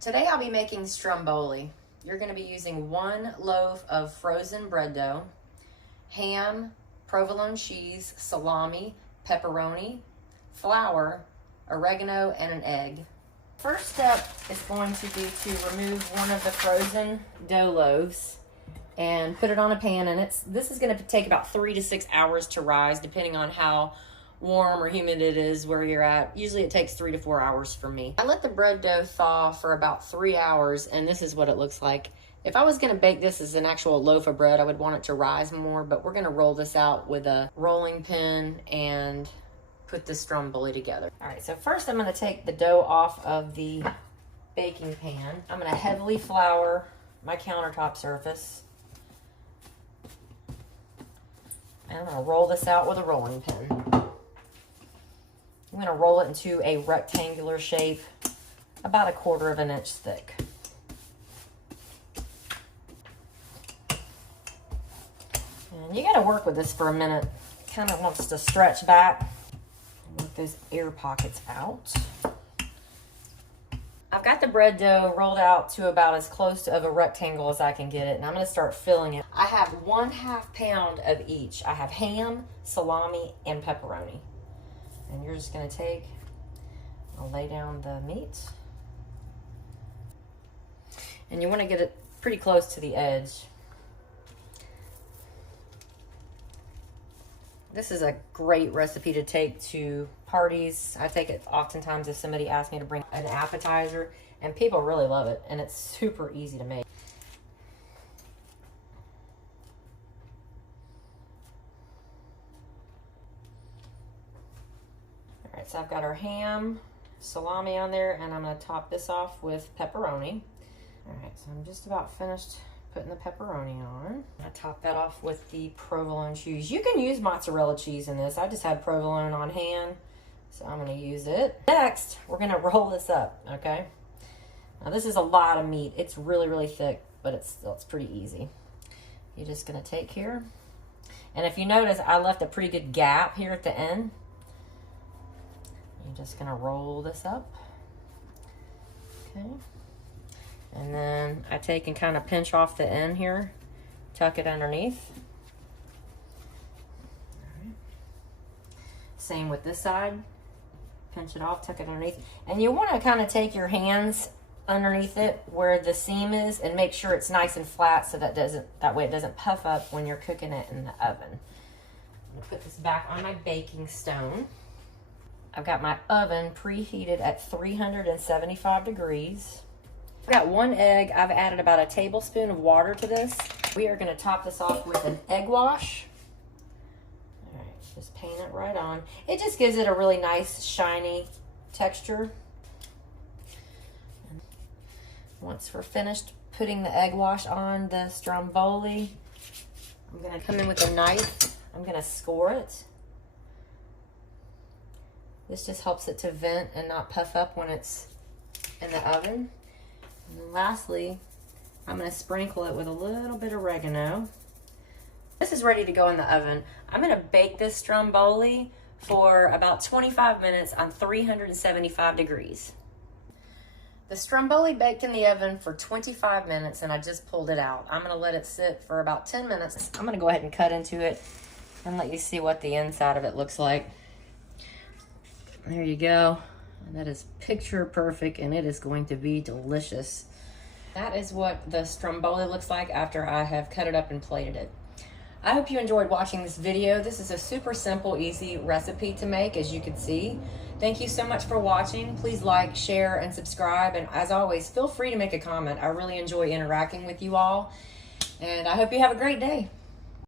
Today I'll be making stromboli. You're going to be using 1 loaf of frozen bread dough, ham, provolone cheese, salami, pepperoni, flour, oregano, and an egg. First step is going to be to remove one of the frozen dough loaves and put it on a pan, and this is going to take about 3 to 6 hours to rise, depending on how warm or humid it is where you're at. Usually it takes 3 to 4 hours for me. I let the bread dough thaw for about 3 hours, and this is what it looks like. If I was going to bake this as an actual loaf of bread, I would want it to rise more, but we're going to roll this out with a rolling pin and put this stromboli together. All right, so first I'm going to take the dough off of the baking pan. I'm going to heavily flour my countertop surface. And I'm going to roll this out with a rolling pin. I'm going to roll it into a rectangular shape, about 1/4 of an inch thick. And you got to work with this for a minute. Kind of wants to stretch back and work those air pockets out. I've got the bread dough rolled out to about as close of a rectangle as I can get it, and I'm going to start filling it. I have 1/2 pound of each. I have ham, salami, and pepperoni. And you're just going to I'll lay down the meat. And you want to get it pretty close to the edge. This is a great recipe to take to parties. I take it oftentimes if somebody asks me to bring an appetizer, and people really love it, and it's super easy to make. All right, so I've got our ham, salami on there, and I'm going to top this off with pepperoni. All right, so I'm just about finished putting the pepperoni on. I top that off with the provolone cheese. You can use mozzarella cheese in this. I just had provolone on hand, so I'm going to use it. Next, we're going to roll this up, okay? Now this is a lot of meat. It's really, really thick, but it's pretty easy. You're just going to take here. And if you notice, I left a pretty good gap here at the end. You're just going to roll this up. Okay. And then I take and kind of pinch off the end here, tuck it underneath. All right. Same with this side. Pinch it off, tuck it underneath. And you want to kind of take your hands underneath it where the seam is and make sure it's nice and flat so that way it doesn't puff up when you're cooking it in the oven. I'm going to put this back on my baking stone. I've got my oven preheated at 375 degrees. I've got 1 egg. I've added about 1 tablespoon of water to this. We are going to top this off with an egg wash. All right, just paint it right on. It just gives it a really nice, shiny texture. And once we're finished putting the egg wash on the stromboli, I'm going to come in with a knife. I'm going to score it. This just helps it to vent and not puff up when it's in the oven. And lastly, I'm going to sprinkle it with a little bit of oregano. This is ready to go in the oven. I'm going to bake this stromboli for about 25 minutes on 375 degrees. The stromboli baked in the oven for 25 minutes, and I just pulled it out. I'm going to let it sit for about 10 minutes. I'm going to go ahead and cut into it and let you see what the inside of it looks like. There you go. And that is picture perfect, and it is going to be delicious. That is what the stromboli looks like after I have cut it up and plated it. I hope you enjoyed watching this video. This is a super simple, easy recipe to make, as you can see. Thank you so much for watching. Please like, share, and subscribe. And as always, feel free to make a comment. I really enjoy interacting with you all. And I hope you have a great day.